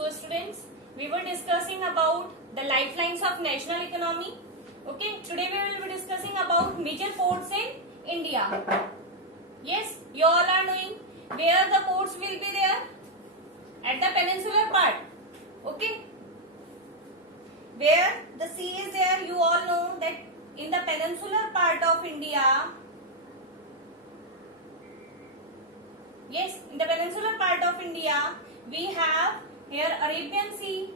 So students, we were discussing about the lifelines of national economy. Okay, today we will be discussing about major ports in India. Yes, you all are knowing where the ports will be there at the peninsular part. Okay, where the sea is there, you all know that in the peninsular part of India. Yes, in the peninsular part of India, we have here Arabian Sea,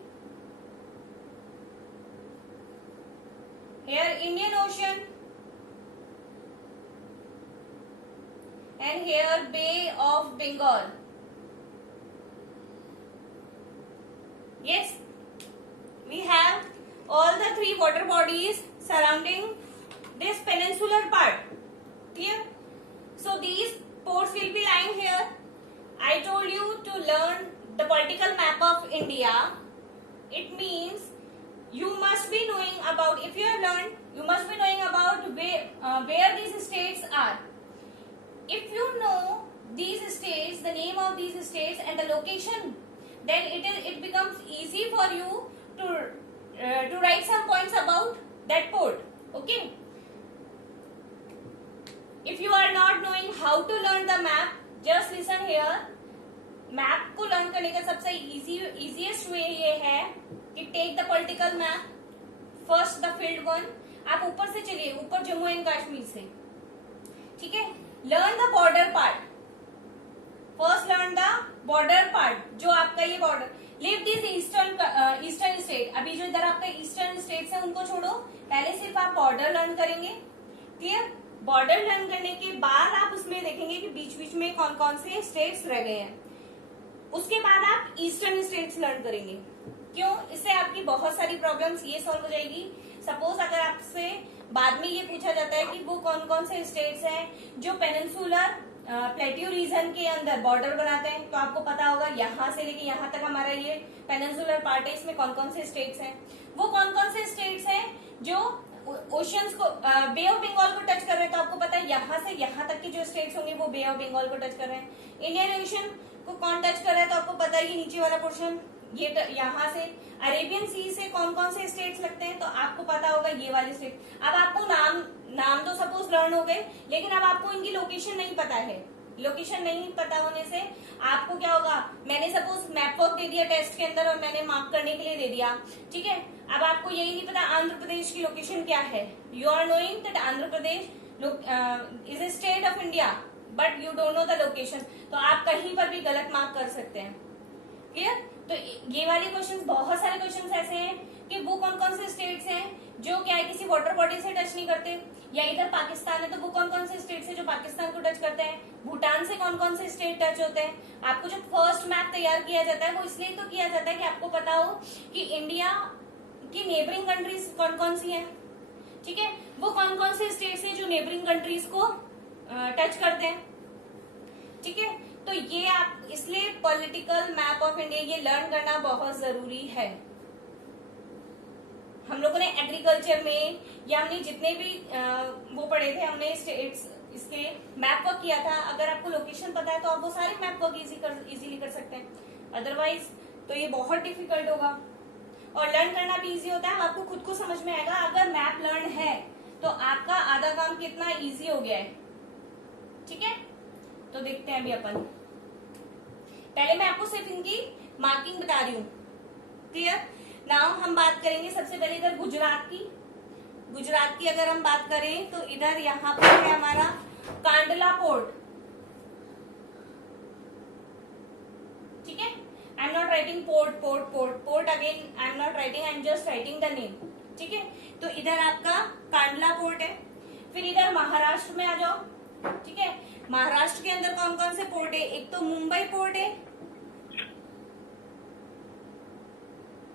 here Indian Ocean, and here Bay of Bengal. Yes, we have all the three water bodies surrounding this peninsular part. Clear? So these ports will be lying here. I told you to learn the political map of India. It means you must be knowing about, if you have learned, you must be knowing about where these states are. If you know these states, the name of these states and the location, then it becomes easy for you to write some points about that port. Okay. If you are not knowing how to learn the map, just listen here. Map को learn करने का सबसे easiest way ये है कि take the political map, first the field one. आप ऊपर से चलिए, ऊपर जम्मू एंड कश्मीर से. ठीक है. Learn the border part. First learn the border part, जो आपका ये border. Leave this eastern state. अभी जो इधर आपका ईस्टर्न स्टेट्स है उनको छोड़ो, पहले सिर्फ आप बॉर्डर लर्न करेंगे. क्लियर. बॉर्डर लर्न करने के बाद आप उसमें देखेंगे कि बीच बीच में कौन कौन से स्टेट्स रह गए हैं. उसके बाद आप ईस्टर्न स्टेट्स लर्न करेंगे. क्यों? इससे आपकी बहुत सारी प्रॉब्लम्स ये सॉल्व हो जाएगी. सपोज अगर आपसे बाद में ये पूछा जाता है कि वो कौन कौन से स्टेट्स हैं जो पेनिनसुलर प्लेट्यू रीजन के अंदर बॉर्डर बनाते हैं, तो आपको पता होगा यहाँ से लेके यहाँ तक हमारा ये पेनिनसुलर पार्ट है, इसमें कौन कौन से स्टेट्स हैं. वो कौन कौन से स्टेट्स हैं जो ओशियंस को, बे ऑफ बंगाल को टच कर रहे हैं, तो आपको पता है यहाँ से यहाँ तक के जो स्टेट्स होंगे वो बे ऑफ बंगाल को टच कर रहे हैं. इंडियन ओशन को कौन टच कर रहा है, तो आपको पता है ये नीचे वाला पोर्शन, ये यहाँ से अरेबियन सी से कौन कौन से स्टेट्स लगते हैं, तो आपको पता होगा ये वाले स्टेट. अब आपको नाम तो सपोज लर्न हो गए, लेकिन अब आपको इनकी लोकेशन नहीं पता है. लोकेशन नहीं पता होने से आपको क्या होगा, मैंने सपोज मैप वर्क दे दिया टेस्ट के अंदर और मैंने मार्क करने के लिए दे दिया. ठीक है. अब आपको यही नहीं पता आंध्र प्रदेश की लोकेशन क्या है. You are knowing that Andhra Pradesh is a state of India, but you don't know the location, तो आप कहीं पर भी गलत मार्क कर सकते हैं. क्लियर. तो ये वाले क्वेश्चंस, बहुत सारे क्वेश्चंस ऐसे हैं कि वो कौन कौन से स्टेट्स हैं जो क्या है किसी वाटर बॉडी से टच नहीं करते, या इधर पाकिस्तान है तो वो कौन कौन से स्टेट्स है जो पाकिस्तान को टच करते हैं, भूटान से कौन कौन से स्टेट टच होते हैं. आपको जो फर्स्ट मैप तैयार किया जाता है वो इसलिए तो किया जाता है कि आपको पता हो कि इंडिया की नेबरिंग कंट्रीज कौन कौन सी है. ठीक है. वो कौन कौन से स्टेट्स है जो नेबरिंग कंट्रीज को टच करते हैं. ठीक है. तो ये आप इसलिए पॉलिटिकल मैप ऑफ इंडिया ये लर्न करना बहुत जरूरी है. हम लोगों ने एग्रीकल्चर में या हमने जितने भी वो पढ़े थे, हमने स्टेट्स इसके मैप वर्क किया था. अगर आपको लोकेशन पता है तो आप वो सारे मैप वर्क इजीली कर सकते हैं. अदरवाइज तो ये बहुत डिफिकल्ट होगा. और लर्न करना भी इजी होता है, आपको खुद को समझ में आएगा. अगर मैप लर्न है तो आपका आधा काम कितना इजी हो गया है. ठीक है. तो देखते हैं अभी अपन. पहले मैं आपको सिर्फ इनकी मार्किंग बता रही हूँ. क्लियर. नाउ हम बात करेंगे सबसे पहले इधर गुजरात की. गुजरात की अगर हम बात करें तो इधर यहाँ पर है हमारा कांडला पोर्ट. ठीक है. I am not writing port again, I am not writing, I am just writing the name. ठीक है. तो इधर आपका कांडला पोर्ट है. फिर इधर महाराष्ट्र में आ जाओ. ठीक है. महाराष्ट्र के अंदर कौन कौन से पोर्ट है, एक तो मुंबई पोर्ट है,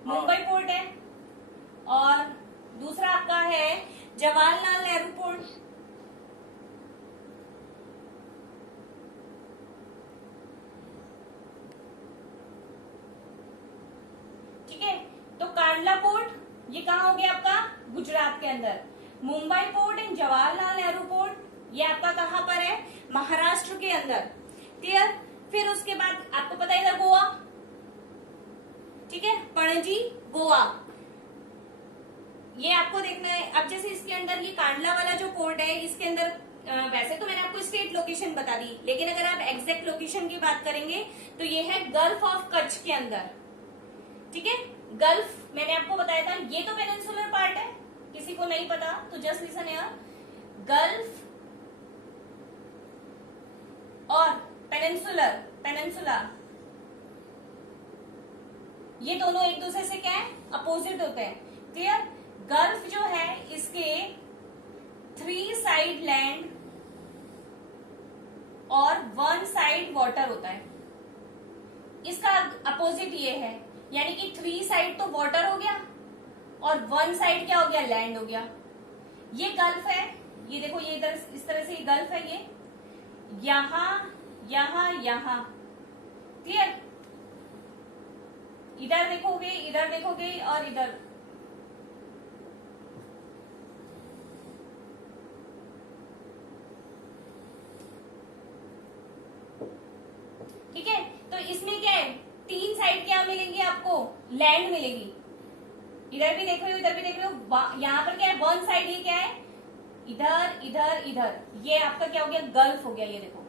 मुंबई पोर्ट है, और दूसरा आपका है जवाहरलाल नेहरू पोर्ट. ठीक है. तो कांडला पोर्ट ये कहाँ हो गया आपका, गुजरात के अंदर. Mumbai port and Jawaharlal Nehru port ये आपका कहाँ पर है, महाराष्ट्र के अंदर. क्लियर. फिर उसके बाद आपको पता है इधर गोवा, ठीक है, पणजी गोवा, ये आपको देखना है। अब जैसे इसके अंदर ये कांडला वाला जो पोर्ट है, इसके अंदर वैसे तो मैंने आपको स्टेट लोकेशन बता दी, लेकिन अगर आप एग्जैक्ट लोकेशन की बात करेंगे तो ये है गल्फ ऑफ कच्छ के अंदर। ठीक है, गल्फ मैंने आपको बताया था, ये तो पेनिनसुलर पार्ट है, किसी को नहीं पता तो जस्ट लिसन हियर, गल्फ और पेनिनसुला ये दोनों एक दूसरे से क्या है, अपोजिट होते हैं। क्लियर, गल्फ जो है इसके 3 साइड लैंड और 1 साइड वाटर होता है, इसका अपोजिट ये है, यानी कि 3 साइड तो वाटर हो गया और 1 साइड क्या हो गया, लैंड हो गया। ये गल्फ है, ये देखो, ये इधर इस तरह से ये गल्फ है, ये यहां। क्लियर, इधर देखोगे और इधर। ठीक है, तो इसमें क्या है, 3 साइड क्या मिलेंगी आपको, लैंड मिलेगी। इधर भी देख रहे हो, इधर भी देख रहे हो, यहाँ पर क्या है, 1 साइड, ये क्या है, इधर, ये आपका क्या हो गया, गल्फ हो गया। ये देखो,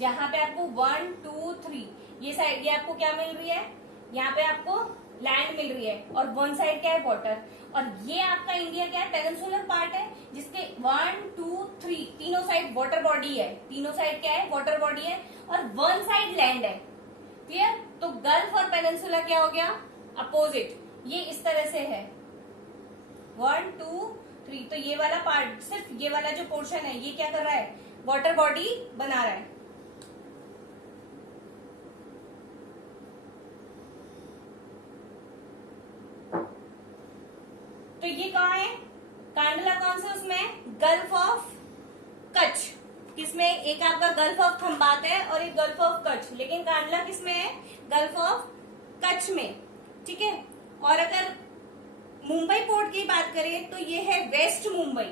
जहां पे आपको 1 2 3 ये साइड, ये आपको क्या मिल रही है, यहाँ पे आपको लैंड मिल रही है और 1 साइड क्या है, वाटर। और ये आपका इंडिया क्या है, पेनिनसुलर पार्ट है, जिसके 1 2 3 तीनों साइड वाटर बॉडी है, तीनों साइड क्या है, वाटर बॉडी है, और 1 साइड लैंड है। क्लियर, तो गल्फ और पेनिनसुला क्या हो गया, अपोजिट। ये इस तरह से है 1 2 3, तो ये वाला पार्ट, सिर्फ ये वाला जो पोर्शन है, ये क्या कर रहा है, वाटर बॉडी बना रहा है। तो ये कहाँ है, कांडला कौन से उसमें, गल्फ ऑफ कच्छ, किसमें, एक आपका गल्फ ऑफ खंबात है और एक गल्फ ऑफ कच्छ, लेकिन कांडला किसमें है, गल्फ ऑफ कच्छ में। ठीक है, और अगर मुंबई पोर्ट की बात करें तो ये है वेस्ट मुंबई।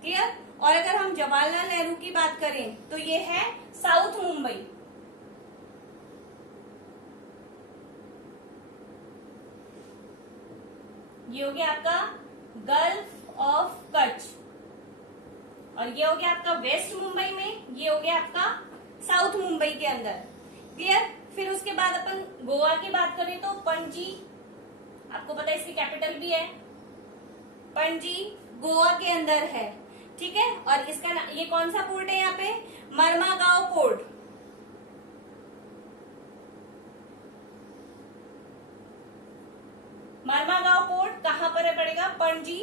क्लियर, और अगर हम जवाहरलाल नेहरू की बात करें तो ये है साउथ मुंबई। ये हो गया आपका गल्फ ऑफ कच्छ, और ये हो गया आपका वेस्ट मुंबई में, ये हो गया आपका साउथ मुंबई के अंदर। क्लियर, फिर उसके बाद अपन गोवा की बात करें तो पणजी, आपको पता है इसकी कैपिटल भी है, पणजी गोवा के अंदर है। ठीक है, और इसका ये कौन सा पोर्ट है, यहाँ पे मर्मागांव पोर्ट। मर्मागांव पोर्ट कहां पर है, पड़ेगा पणजी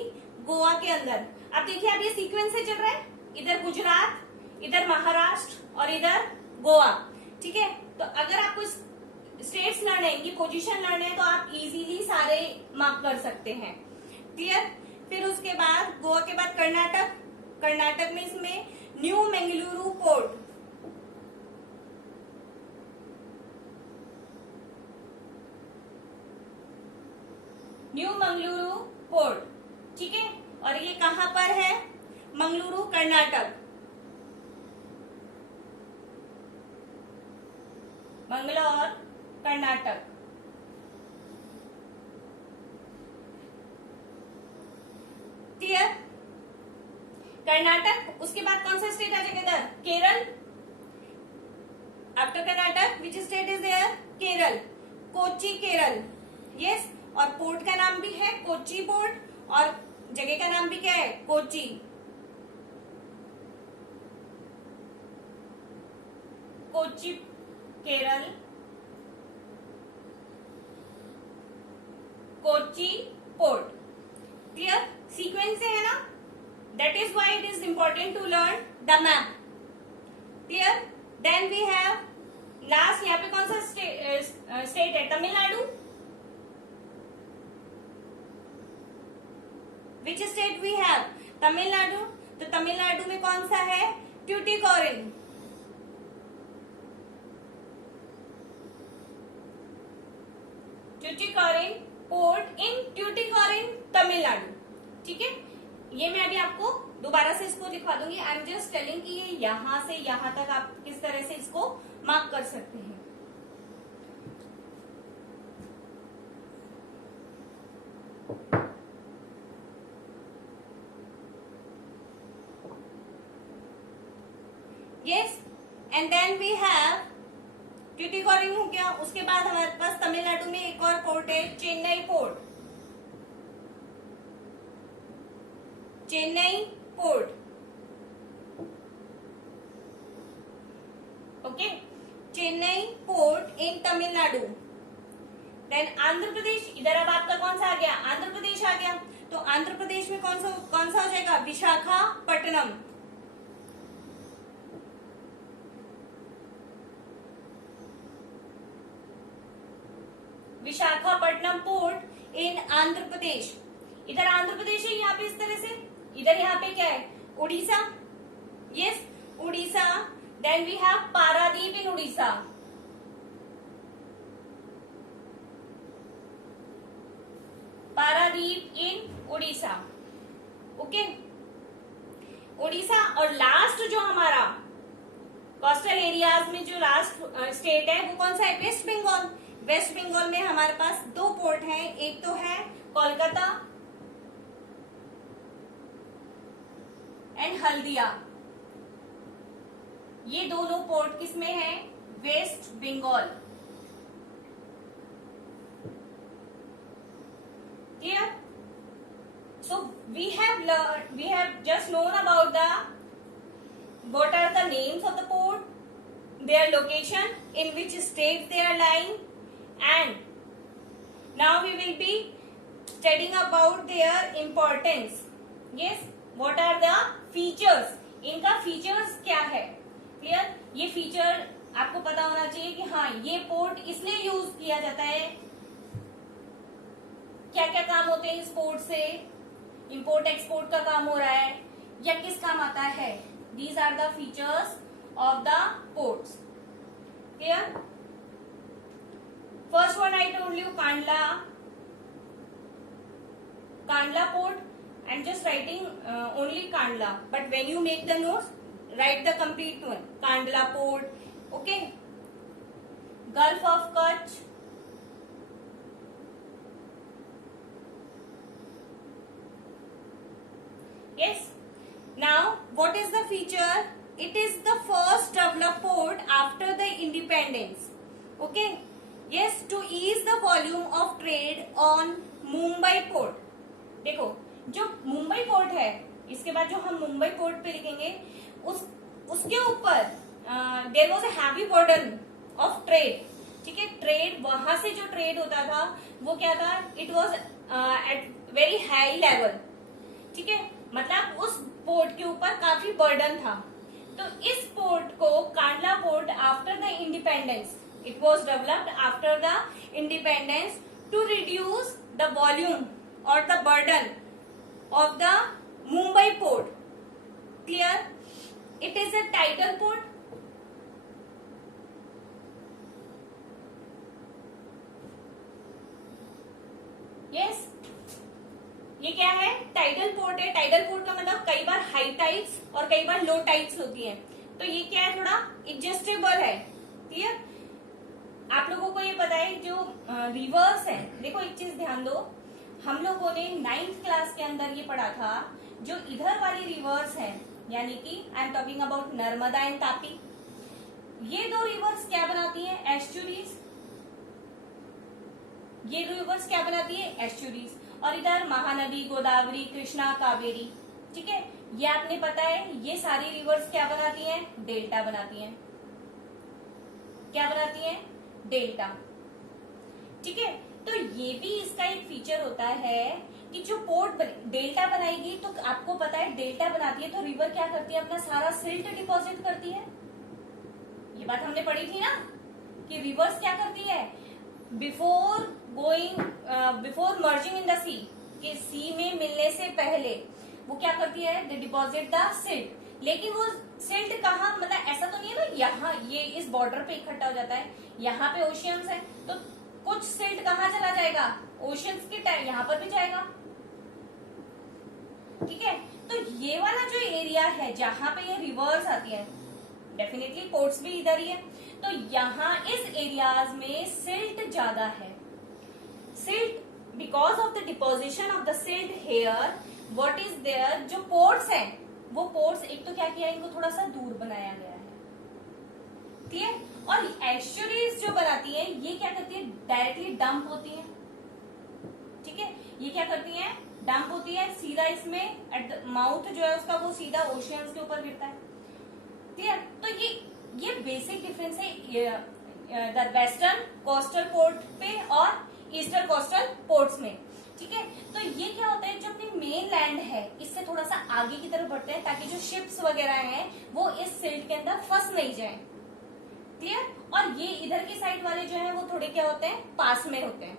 गोवा के अंदर। अब देखिए, अब ये सीक्वेंस से चल रहा है, इधर गुजरात, इधर महाराष्ट्र और इधर गोवा। ठीक है, तो अगर आपको स्टेट्स लर्न है, इनकी पोजीशन लर्न है, तो आप इजीली सारे मार्क कर सकते हैं। क्लियर, फिर उसके बाद गोवा के बाद कर्नाटक में इसमें new Mangaluru port, new Mangaluru port. ठीक है, और ये कहां पर है, मंगलुरु कर्नाटक, मंगलौर कर्नाटक। क्लियर, कर्नाटक, उसके बाद कौन सा स्टेट आ जाएगा इधर, Kerala. After Karnataka which state is there, Kerala, Kochi Kerala. Yes, और पोर्ट का नाम भी है कोची पोर्ट, और जगह का नाम भी क्या है, Kochi. Kochi Kerala, Kochi port. Clear, sequence से है ना, that is why it is important to learn the map. Clear, then we have last, यहाँ पे कौन सा स्टेट है, Tamil Nadu. Which state we have, Tamil Nadu. तो तमिलनाडु में कौन सा है, ट्यूटिकोरिन। Tuticorin port in Tuticorin Tamil Nadu. ठीक है, ये मैं अभी आपको दोबारा से इसको लिखवा दूंगी। आई एम जस्ट टेलिंग कि ये यहां से यहां तक आप किस तरह से इसको मार्क कर सकते हैं। Yes, and then we have Tuticorin हो गया। उसके बाद हमारे पास तमिलनाडु में एक और पोर्ट है, Chennai port. Chennai port, okay, Chennai port in Tamil Nadu. Then Andhra Pradesh, इधर अब आपका कौन सा आ गया, आंध्र प्रदेश आ गया। तो आंध्र प्रदेश में कौन सा हो जाएगा, विशाखापट्टनम। Visakhapatnam port in Andhra Pradesh. इधर आंध्र प्रदेश है, यहाँ पे इस तरह से, इधर यहाँ पे क्या है, Orissa. Yes, Orissa. Then we have Paradip in Orissa. Paradip in Orissa, okay, Orissa. और लास्ट जो हमारा कोस्टल एरियाज में जो लास्ट स्टेट है वो कौन सा है, वेस्ट बंगाल। वेस्ट बंगाल में हमारे पास दो पोर्ट हैं, एक तो है कोलकाता एंड हल्दिया। ये दोनों पोर्ट किसमें है, west Bengal. Clear? So we have just known about what are the names of the port, their location, in which states they are lying, and now we will be studying about their importance. Yes, what are the features, इनका features क्या है। Clear? ये feature आपको पता होना चाहिए कि हाँ ये पोर्ट इसलिए यूज किया जाता है, क्या क्या काम होते हैं इस पोर्ट से, इंपोर्ट एक्सपोर्ट का काम हो रहा है या किस काम आता है। These are the features of the ports. Clear? First one I told you Kandla port. I'm just writing only Kandla, but when you make the notes, write the complete one. Kandla port, okay. Gulf of Kutch, yes. Now, what is the feature? It is the first developed port after the independence, okay. Yes, to ease the volume of trade on Mumbai port. देखो जो Mumbai port है, इसके बाद जो हम Mumbai port पे लिखेंगे उसके ऊपर there was a heavy burden of trade. ठीक है, ट्रेड वहां से जो ट्रेड होता था वो क्या था, it was at very high level. ठीक है, मतलब उस पोर्ट के ऊपर काफी बर्डन था। तो इस पोर्ट को Kandla port after the independence, it was developed after the independence to reduce the volume or the burden of the Mumbai port. Clear? It is a tidal port. Yes. ये क्या है, टाइडल पोर्ट है। Tidal port का मतलब कई बार high tides और कई बार लो tides होती हैं, तो ये क्या है, थोड़ा एडजस्टेबल है। क्लियर? आप लोगों को ये पता है जो रिवर्स है, देखो एक चीज ध्यान दो, हम लोगों ने 9th क्लास के अंदर ये पढ़ा था, जो इधर वाली रिवर्स है, यानी कि I am talking about Narmada and Tapi, ये दो रिवर्स क्या बनाती हैं, एस्चुरीज। ये रिवर्स क्या बनाती है, एस्चुरीज। और इधर महानदी, गोदावरी, कृष्णा, कावेरी। ठीक है, ये आपने पता है, ये सारी रिवर्स क्या बनाती हैं, डेल्टा बनाती हैं। क्या बनाती हैं, डेल्टा। ठीक है, तो ये भी इसका एक फीचर होता है कि जो पोर्ट डेल्टा बनाएगी, तो आपको पता है डेल्टा बनाती है तो रिवर क्या करती है, अपना सारा सिल्ट डिपॉजिट करती है। ये बात हमने पढ़ी थी ना कि रिवर्स क्या करती है, बिफोर मर्जिंग इन द सी, कि सी में मिलने से पहले वो क्या करती है, दे डिपॉजिट द सिल्ट। लेकिन वो सिल्ट कहाँ, मतलब ऐसा तो नहीं है ना यहाँ ये इस बॉर्डर पे इकट्ठा हो जाता है, यहाँ पे ओशियंस है, तो कुछ सिल्ट कहाँ चला जाएगा, ओशियंस के टाइम यहाँ पर भी जाएगा। ठीक है, तो ये वाला जो एरिया है जहां पे ये रिवर्स आती है, डेफिनेटली पोर्ट्स भी इधर ही है, तो यहाँ इस एरियाज में सिल्ट ज्यादा है। Silt because of the deposition of the silt here, what is there, जो पोर्ट्स हैं वो पोर्ट्स एक तो क्या किया, इनको थोड़ा सा दूर बनाया गया है, ठीक है। और एस्चुरीज जो बनाती है ये क्या करती है, डायरेक्टली डंप होती है, ठीक है। ये क्या करती है, डंप होती है सीधा, इसमें एट द माउथ जो है उसका वो सीधा ओशियंस के ऊपर गिरता है, क्लियर। तो ये बेसिक डिफरेंस है द वेस्टर्न कोस्टल पोर्ट पे और ईस्टर्न कोस्टल पोर्ट्स में, ठीक है। तो ये क्या होता है, जो अपनी मेन लैंड है इससे थोड़ा सा आगे की तरफ बढ़ते हैं ताकि जो शिप्स वगैरह हैं वो इस सिल्ट के अंदर फंस नहीं जाए, क्लियर। और ये इधर की साइड वाले जो है वो थोड़े क्या होते हैं, पास में होते हैं।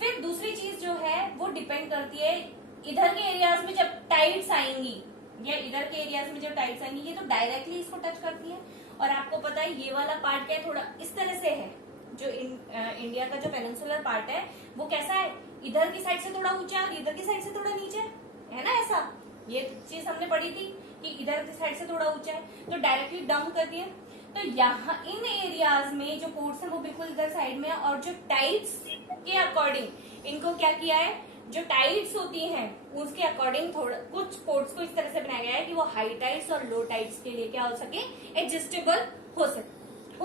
फिर दूसरी चीज जो है वो डिपेंड करती है, इधर के एरियाज में जब टाइड्स आएंगी या इधर के एरियाज में जब टाइड्स आएंगी, ये तो डायरेक्टली इसको टच करती है। और आपको पता है ये वाला पार्ट क्या है, थोड़ा इस तरह से है, जो इंडिया का जो पेनिनसुलर पार्ट है वो कैसा है, इधर की साइड से थोड़ा ऊंचा है और इधर की साइड से थोड़ा नीचे है ना, ऐसा ये चीज हमने पढ़ी थी कि इधर की साइड से थोड़ा ऊंचा है तो डायरेक्टली डाउन करती है। तो यहाँ इन एरियाज में जो पोर्ट्स है वो बिल्कुल इधर साइड में है, और जो टाइड्स के अकॉर्डिंग इनको क्या किया है, जो टाइड्स होती हैं उसके अकॉर्डिंग थोड़ा कुछ पोर्ट्स को इस तरह से बनाया गया है कि वो हाई टाइड्स और लो टाइड्स के लिए क्या हो सके, एडजस्टेबल हो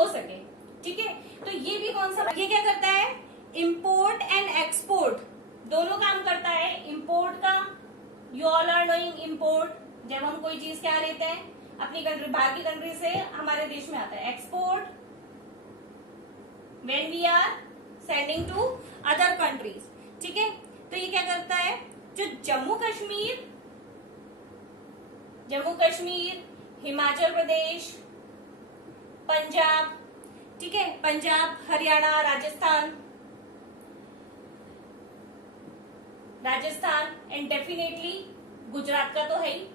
सके, ठीक है। तो ये भी कौन सा, ये क्या करता है, इंपोर्ट एंड एक्सपोर्ट दोनों काम करता है। इंपोर्ट का you all are knowing, import जब हम कोई चीज क्या लेते हैं अपनी कंट्री, बाहर की कंट्री से हमारे देश में आता है। Export when we are sending to other countries, ठीक है। तो ये क्या करता है, जो जम्मू कश्मीर, हिमाचल प्रदेश, पंजाब, ठीक है, पंजाब, हरियाणा, राजस्थान एंड डेफिनेटली गुजरात का तो है ही।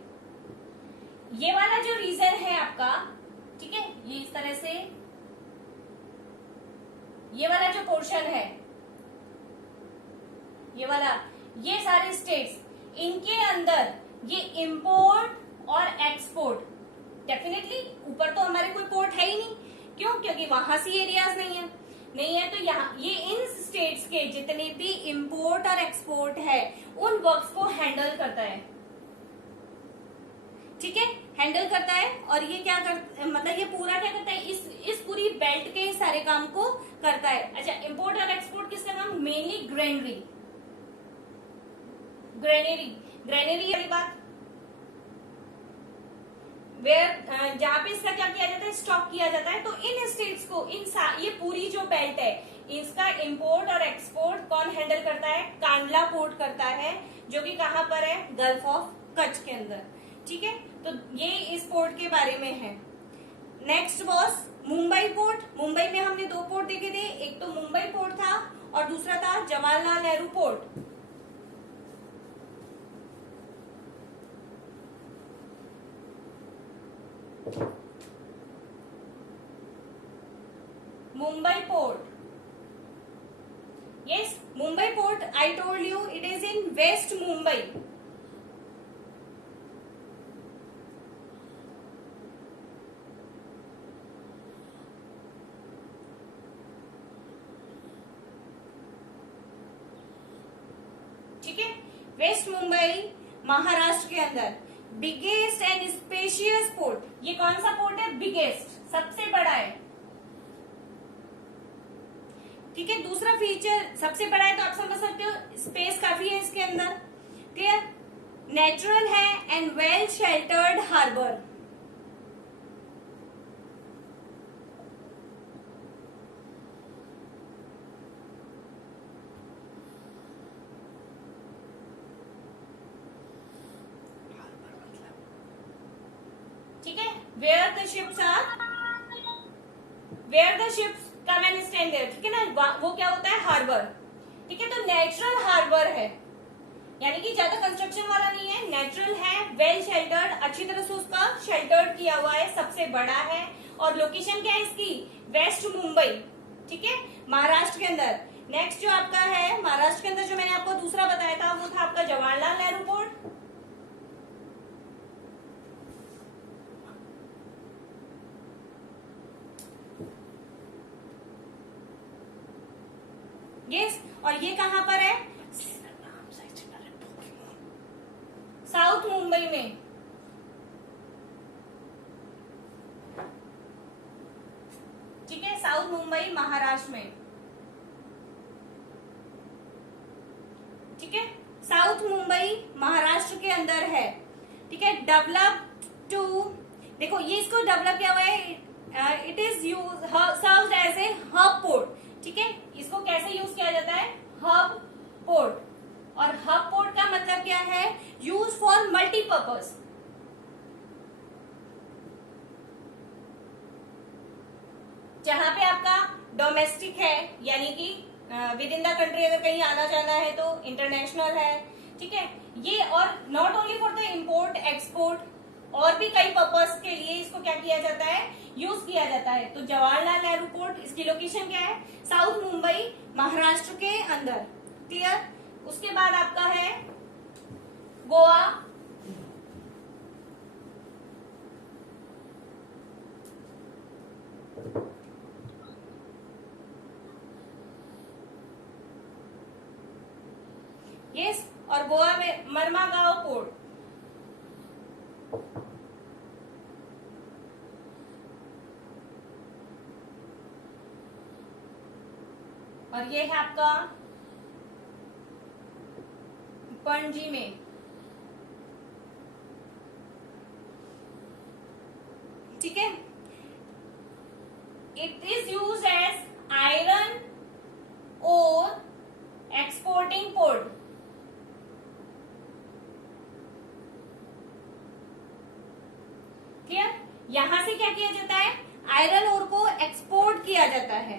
ये वाला जो रीजन है आपका, ठीक है, ये इस तरह से ये वाला जो पोर्शन है, ये वाला, ये सारे स्टेट्स, इनके अंदर ये इंपोर्ट और एक्सपोर्ट, डेफिनेटली ऊपर तो हमारे कोई पोर्ट है ही नहीं, क्यों, क्योंकि वहां से एरियाज नहीं है। तो यहाँ ये इन स्टेट्स के जितने भी इंपोर्ट और एक्सपोर्ट है उन वर्क्स को हैंडल करता है, ठीक है, हैंडल करता है। और ये क्या मतलब ये पूरा क्या करता है, इस पूरी बेल्ट के सारे काम को करता है। अच्छा, इंपोर्ट और एक्सपोर्ट किसका काम, मेनली ग्रेनरी वाली बात, जहाँ पे इसका क्या किया जाता है, स्टॉक किया जाता है। तो इन स्टेट्स को, ये पूरी जो बेल्ट है इसका इंपोर्ट और एक्सपोर्ट कौन हैंडल करता है, कांडला पोर्ट करता है, जो कि कहाँ पर है, गल्फ ऑफ कच्छ के अंदर, ठीक है। तो ये इस पोर्ट के बारे में है। Next was Mumbai port. Mumbai में हमने दो पोर्ट देखे थे, एक तो मुंबई पोर्ट था और दूसरा था Jawaharlal Nehru port. Mumbai port, yes, Mumbai port, I told you it is in West Mumbai. ठीक है, वेस्ट मुंबई महाराष्ट्र के अंदर बिगेस्ट एंड स्पेशियस पोर्ट। ये कौन सा पोर्ट है, बिगेस्ट, सबसे बड़ा है, ठीक है। दूसरा फीचर, सबसे बड़ा है तो आप समझ सकते हो स्पेस काफी है इसके अंदर, क्लियर। नेचुरल है एंड वेल शेल्टर्ड हार्बर। ठीक है, where the ships come and stand there, ठीक है ना, वो क्या होता है, हार्बर, ठीक है। तो नेचुरल हार्बर है, यानी कि ज्यादा कंस्ट्रक्शन वाला नहीं है, नेचुरल है, वेल शेल्टर्ड, अच्छी तरह से उसका शेल्टर्ड किया हुआ है, सबसे बड़ा है। और लोकेशन क्या है इसकी, वेस्ट मुंबई, ठीक है, महाराष्ट्र के अंदर। नेक्स्ट जो आपका है महाराष्ट्र के अंदर, जो मैंने आपको दूसरा बताया था वो था आपका जवाहरलाल नेहरू पोर्ट, यस, और ये कहां पर है? साउथ मुंबई में। ठीक है, साउथ मुंबई महाराष्ट्र में। ठीक है, साउथ मुंबई महाराष्ट्र के अंदर है। ठीक है, डेवलप टू, देखो ये इसको डेवलप किया हुआ है, it is use served as a hub port. ठीक है, इसको कैसे यूज किया जाता है? Hub port. और हब पोर्ट का मतलब क्या है? Use for multipurpose. जहां पे आपका डोमेस्टिक है, यानी कि विद इन द कंट्री अगर कहीं आना जाना है तो इंटरनेशनल है। ठीक है, ये और not only for the import export, और भी कई पर्पस के लिए इसको क्या किया जाता है? यूज किया जाता है। तो जवाहरलाल नेहरू पोर्ट, इसकी लोकेशन क्या है? साउथ मुंबई महाराष्ट्र के अंदर। क्लियर? उसके बाद आपका है गोवा। यस, और गोवा में मरमागांव पोर्ट। और ये है आपका पणजी में। ठीक है, it is use as iron ore exporting port. Clear? यहां से क्या किया जाता है? आयरन ओर को एक्सपोर्ट किया जाता है।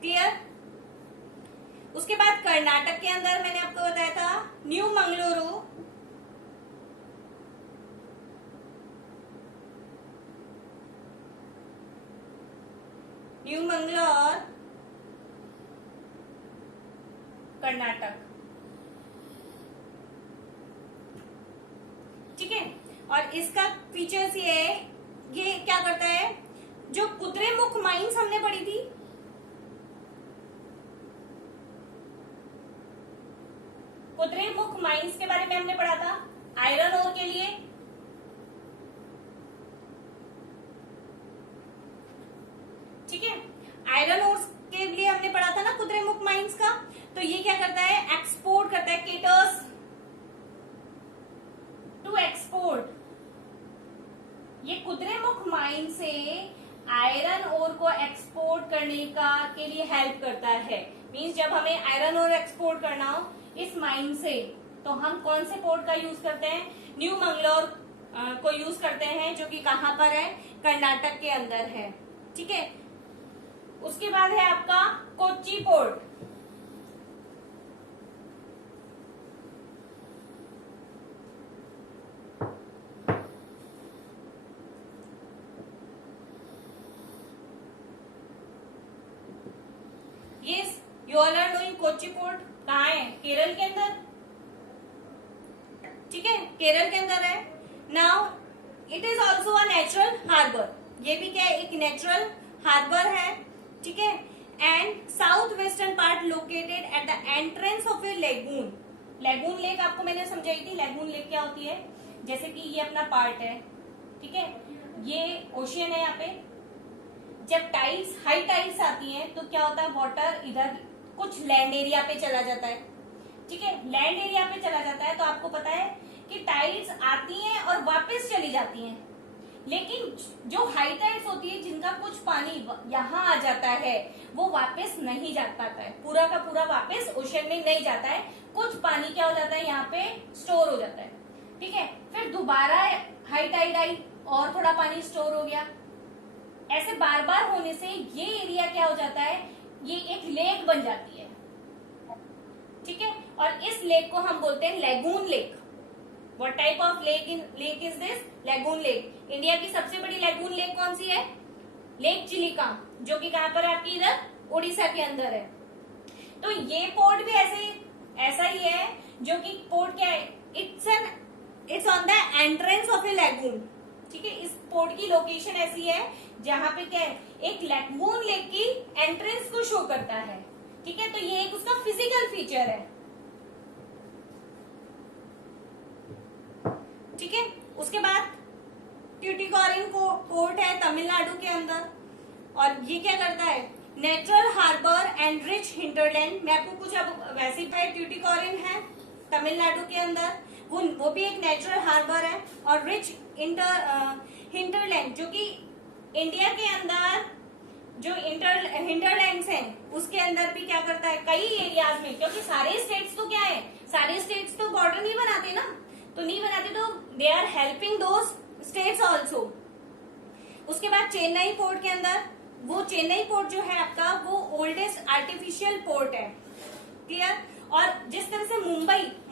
क्लियर? उसके बाद कर्नाटक के अंदर मैंने आपको बताया था न्यू मंगलुरु। न्यू मंगलोर कर्नाटक। ठीक है, और इसका फीचर्स ये है, ये क्या करता है? जो कुद्रेमुख माइंस हमने पढ़ी थी, कुद्रेमुख माइंस के बारे में हमने पढ़ा था आयरन ओर के लिए। ठीक है, आयरन ओर के लिए हमने पढ़ा था ना कुद्रेमुख माइंस का। तो ये क्या करता है? एक्सपोर्ट करता है, केटर्स टू एक्सपोर्ट। ये कुद्रेमुख माइन से आयरन ओर को एक्सपोर्ट करने के लिए हेल्प करता है। मींस जब हमें आयरन ओर एक्सपोर्ट करना हो इस माइन से, तो हम कौन से पोर्ट का यूज करते हैं? न्यू मंगलोर को यूज करते हैं, जो कि कहां पर है? कर्नाटक के अंदर है। ठीक है, उसके बाद है आपका Kochi port. Yes, you all are knowing Kochi port कहाँ है? केरल के अंदर। ठीक है, केरल के अंदर है। Now it is also a natural harbour. ये भी क्या है? एक नेचुरल हार्बर है। ठीक है, and south western part located at the entrance of A lagoon. Lagoon lake आपको मैंने समझाई थी। लेगून लेक क्या होती है? जैसे कि ये अपना पार्ट है, ठीक है, ये ओशियन है। यहाँ पे जब टाइड्स, हाई टाइड्स आती हैं तो क्या होता है? वाटर इधर कुछ लैंड एरिया पे चला जाता है। ठीक है, लैंड एरिया पे चला जाता है तो आपको पता है कि टाइड्स आती हैं और वापस चली जाती हैं। लेकिन जो हाई टाइड्स होती है, जिनका कुछ पानी यहाँ आ जाता है, वो वापस नहीं जा पाता है, पूरा का पूरा वापस ओशन में नहीं जाता है। कुछ पानी क्या हो जाता है? यहाँ पे स्टोर हो जाता है। ठीक है, फिर दोबारा हाई टाइड आई और थोड़ा पानी स्टोर हो गया। ऐसे बार बार होने से ये एरिया क्या हो जाता है? ये एक लेक बन जाती है। ठीक है, और इस लेक को हम बोलते हैं lagoon lake. What type of lake is this? Lagoon lake. India की सबसे बड़ी लेगून लेक कौन सी है? लेक चिलिका, जो कि कहां पर है? आपकी इधर उड़ीसा के अंदर है। तो ये पोर्ट भी ऐसा ही है, जो कि पोर्ट क्या है? It's on the entrance of A lagoon. ठीक है, इस पोर्ट की लोकेशन ऐसी है जहां पे क्या है? एक लेगून लेक की एंट्रेंस को शो करता है। ठीक है, तो ये एक उसका फिजिकल फीचर है। ठीक है, उसके बाद ट्यूटिकोरिन पोर्ट है तमिलनाडु के अंदर, और ये क्या करता है, natural harbour and rich hinterland. मैं आपको कुछ अब वैसे पे ट्यूटिकोरिन है तमिलनाडु के अंदर, वो भी एक नेचुरल हार्बर है, और रिच हिंटरलैंड जो कि इंडिया के अंदर जो हिंटरलैंड्स हैं उसके अंदर भी क्या करता है, कई एरियाज में, क्योंकि सारे स्टेट्स तो क्या है, सारे स्टेट्स तो बॉर्डर नहीं बनाते ना, तो नहीं बनाते, तो they are helping those states also. उसके बाद चेन्नई पोर्ट के अंदर, वो चेन्नई पोर्ट जो है आपका वो ओल्डेस्ट आर्टिफिशियल पोर्ट है, क्लियर। और जिस तरह से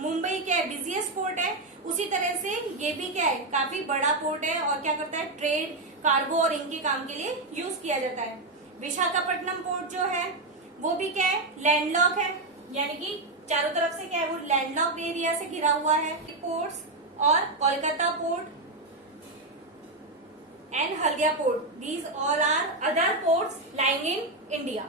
मुंबई क्या है, बिजिएस्ट पोर्ट है, उसी तरह से ये भी क्या है, काफी बड़ा पोर्ट है, और क्या करता है, ट्रेड, कार्गो और इनके काम के लिए यूज किया जाता है। विशाखापट्टनम पोर्ट जो है वो भी क्या है, लैंडलॉक है, यानी कि चारों तरफ से क्या है, वो लैंडलॉक एरिया से घिरा हुआ है। पोर्ट्स, और Kolkata port and Haldia port, these all are other ports lying in India.